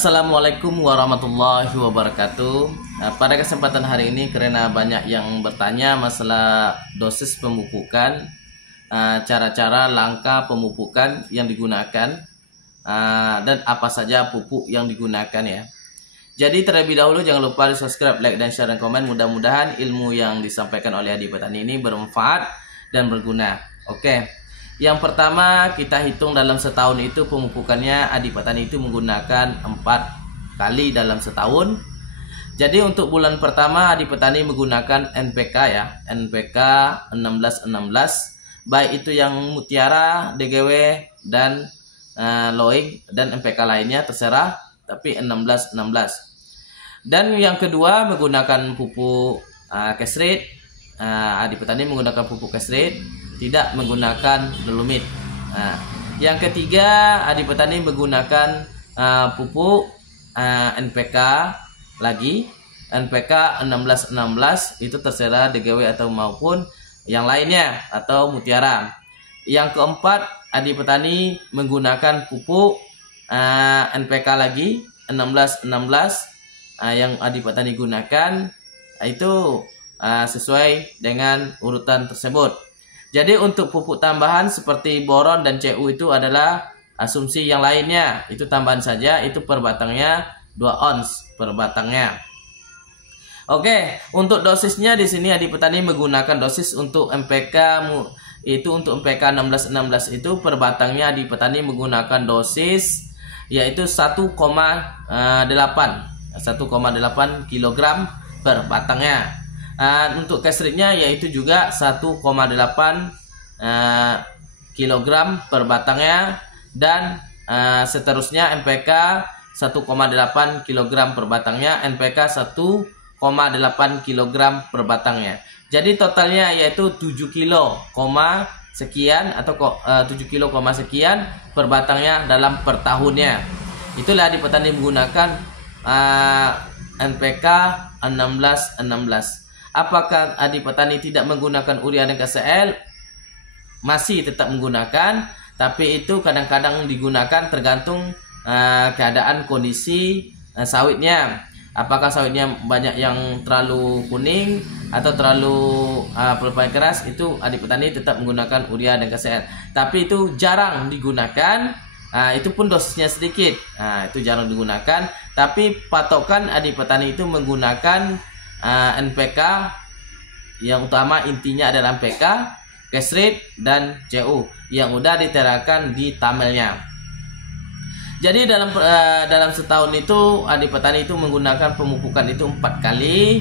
Assalamualaikum warahmatullahi wabarakatuh. Pada kesempatan hari ini, karena banyak yang bertanya masalah dosis pemupukan, cara-cara langkah pemupukan yang digunakan, dan apa saja pupuk yang digunakan ya. Jadi terlebih dahulu jangan lupa di subscribe, like, dan share, dan komen. Mudah-mudahan ilmu yang disampaikan oleh Adi Petani ini bermanfaat dan berguna. Oke. Yang pertama, kita hitung dalam setahun itu pemupukannya Adi Petani itu menggunakan 4 kali dalam setahun. Jadi untuk bulan pertama Adi Petani menggunakan NPK ya, NPK 1616, baik itu yang Mutiara, DGW, dan Loing, dan NPK lainnya terserah, tapi 1616. Dan yang kedua menggunakan pupuk Kesrit. Adi Petani menggunakan pupuk Kesrit, tidak menggunakan dolomit. Yang ketiga, Adi Petani menggunakan pupuk NPK lagi, NPK 1616, itu terserah DGW atau maupun yang lainnya atau Mutiara. Yang keempat, Adi Petani menggunakan pupuk NPK lagi 1616. Yang Adi Petani gunakan itu sesuai dengan urutan tersebut. Jadi untuk pupuk tambahan seperti boron dan Cu itu adalah asumsi yang lainnya. Itu tambahan saja, itu per batangnya 2 ons per batangnya. Oke, untuk dosisnya di sini Adi Petani menggunakan dosis untuk MPK itu untuk MPK 1616 itu per batangnya Adi Petani menggunakan dosis yaitu 1,8 kg per batangnya. Untuk Kesritnya yaitu juga 1,8 kg per batangnya, dan seterusnya MPK 1,8 kg per batangnya, NPK 1,8 kg per batangnya. Jadi totalnya yaitu 7 kilo, sekian atau 7 kilo, sekian per batangnya dalam per tahunnya. Itulah Adi Petani menggunakan NPK 1616. Apakah Adi Petani tidak menggunakan urea dan KCL? Masih tetap menggunakan, tapi itu kadang-kadang digunakan tergantung keadaan kondisi sawitnya. Apakah sawitnya banyak yang terlalu kuning atau terlalu pelepah keras, itu Adi Petani tetap menggunakan urea dan KCL. Tapi itu jarang digunakan, itu pun dosisnya sedikit. Itu jarang digunakan, tapi patokan Adi Petani itu menggunakan NPK yang utama, intinya adalah NPK, Kesrit, dan Cu yang udah diterakan di tamelnya. Jadi dalam setahun itu Adi Petani itu menggunakan pemupukan itu 4 kali.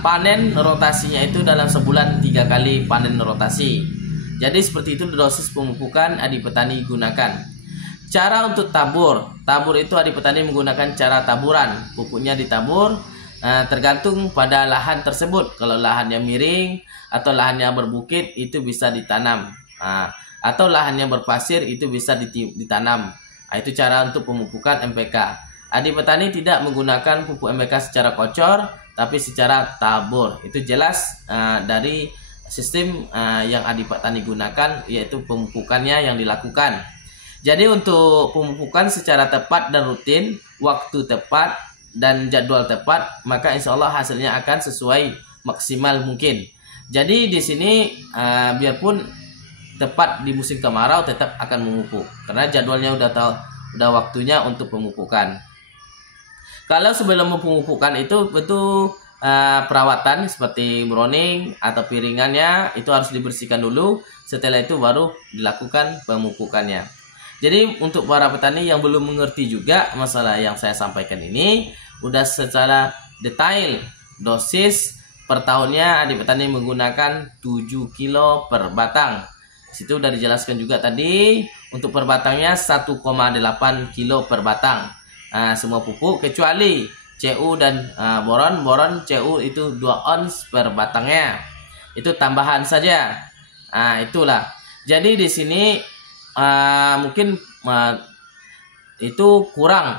Panen rotasinya itu dalam sebulan 3 kali panen rotasi. Jadi seperti itu dosis pemupukan Adi Petani gunakan. Cara untuk tabur itu Adi Petani menggunakan cara taburan. Pupuknya ditabur tergantung pada lahan tersebut. Kalau lahannya miring atau lahannya berbukit itu bisa ditanam, atau lahannya berpasir itu bisa ditanam. Itu cara untuk pemupukan MPK. Adi Petani tidak menggunakan pupuk MPK secara kocor, tapi secara tabur. Itu jelas dari sistem yang Adi Petani gunakan, yaitu pemupukannya yang dilakukan. Jadi untuk pemupukan secara tepat dan rutin, waktu tepat dan jadwal tepat, maka insya Allah hasilnya akan sesuai maksimal mungkin. Jadi di sini biarpun tepat di musim kemarau tetap akan memupuk, karena jadwalnya udah waktunya untuk pemupukan. Kalau sebelum pemupukan itu betul perawatan seperti browning atau piringannya itu harus dibersihkan dulu. Setelah itu baru dilakukan pemupukannya. Jadi untuk para petani yang belum mengerti juga masalah yang saya sampaikan ini, udah secara detail dosis per tahunnya Adi Petani menggunakan 7 kilo per batang. Situ udah dijelaskan juga tadi, untuk per batangnya 1,8 kilo per batang. Semua pupuk kecuali Cu dan boron. Boron Cu itu 2 ons per batangnya. Itu tambahan saja. Itulah. Jadi di sini mungkin itu kurang,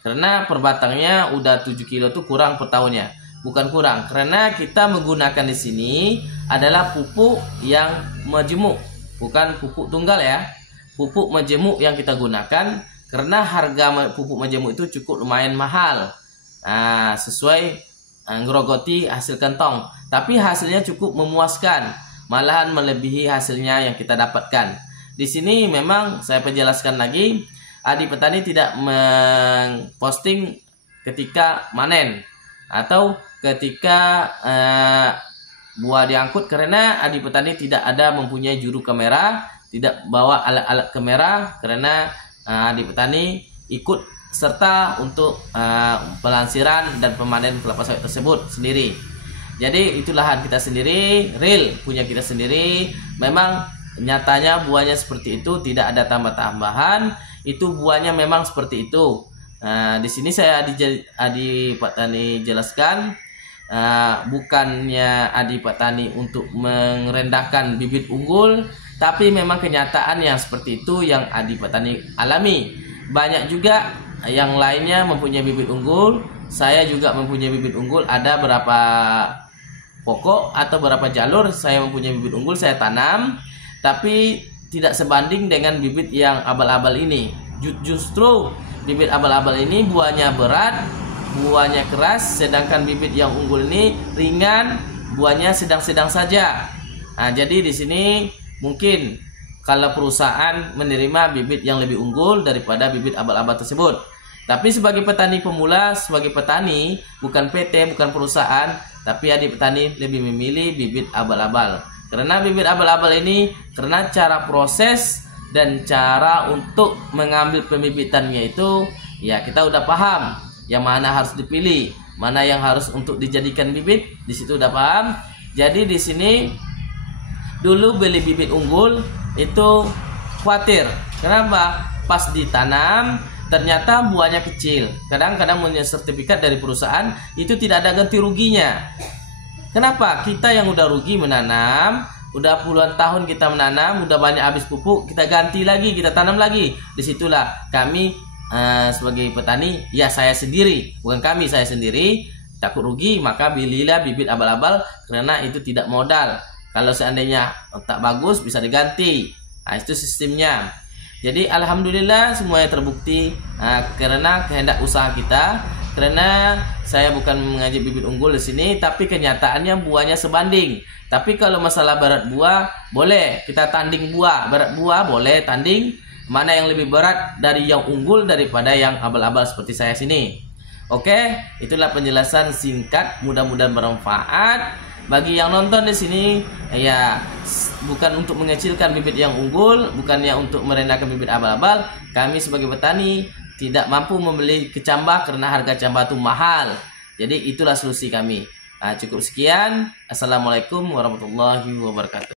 karena per batangnya udah 7 kilo itu kurang per tahunnya. Bukan kurang, karena kita menggunakan di sini adalah pupuk yang majemuk, bukan pupuk tunggal ya. Pupuk majemuk yang kita gunakan, karena harga pupuk majemuk itu cukup lumayan mahal. Nah, sesuai ngerogoti hasil kantong, tapi hasilnya cukup memuaskan, malahan melebihi hasilnya yang kita dapatkan. Di sini memang saya penjelaskan lagi, adik petani tidak memposting ketika manen atau ketika buah diangkut, karena adik petani tidak ada mempunyai juru kamera, tidak bawa alat-alat kamera, karena adik petani ikut serta untuk pelansiran dan pemanen kelapa sawit tersebut sendiri. Jadi itu lahan kita sendiri, real punya kita sendiri. Memang nyatanya buahnya seperti itu, tidak ada tambah-tambahan. Itu buahnya memang seperti itu. Di sini saya adik petani jelaskan, bukannya adik petani untuk merendahkan bibit unggul, tapi memang kenyataan yang seperti itu yang adik petani alami. Banyak juga yang lainnya mempunyai bibit unggul, saya juga mempunyai bibit unggul. Ada berapa pokok atau berapa jalur saya mempunyai bibit unggul, saya tanam, tapi tidak sebanding dengan bibit yang abal-abal ini. Justru bibit abal-abal ini buahnya berat, buahnya keras, sedangkan bibit yang unggul ini ringan, buahnya sedang-sedang saja. Nah, jadi di sini mungkin kalau perusahaan menerima bibit yang lebih unggul daripada bibit abal-abal tersebut. Tapi sebagai petani pemula, sebagai petani, bukan PT, bukan perusahaan, tapi adik petani lebih memilih bibit abal-abal. Karena bibit abal-abal ini, karena cara proses dan cara untuk mengambil pembibitannya itu, ya kita udah paham yang mana harus dipilih, mana yang harus untuk dijadikan bibit, di situ udah paham. Jadi di sini dulu beli bibit unggul itu khawatir. Kenapa? Pas ditanam ternyata buahnya kecil. Kadang-kadang punya sertifikat dari perusahaan itu tidak ada ganti ruginya. Kenapa? Kita yang udah rugi menanam, udah puluhan tahun kita menanam, udah banyak habis pupuk, kita ganti lagi, kita tanam lagi. Disitulah kami sebagai petani, ya saya sendiri, bukan kami, saya sendiri takut rugi, maka belilah bibit abal-abal karena itu tidak modal. Kalau seandainya tak bagus bisa diganti. Nah, itu sistemnya. Jadi alhamdulillah semuanya terbukti karena kehendak usaha kita. Karena saya bukan mengajak bibit unggul di sini, tapi kenyataannya buahnya sebanding. Tapi kalau masalah berat buah, boleh kita tanding buah, berat buah boleh tanding. Mana yang lebih berat dari yang unggul daripada yang abal-abal seperti saya sini. Oke, itulah penjelasan singkat, mudah-mudahan bermanfaat bagi yang nonton di sini. Ya, bukan untuk mengecilkan bibit yang unggul, bukannya untuk merendahkan bibit abal-abal. Kami sebagai petani tidak mampu membeli kecambah karena harga cambah itu mahal. Jadi itulah solusi kami. Cukup sekian. Assalamualaikum warahmatullahi wabarakatuh.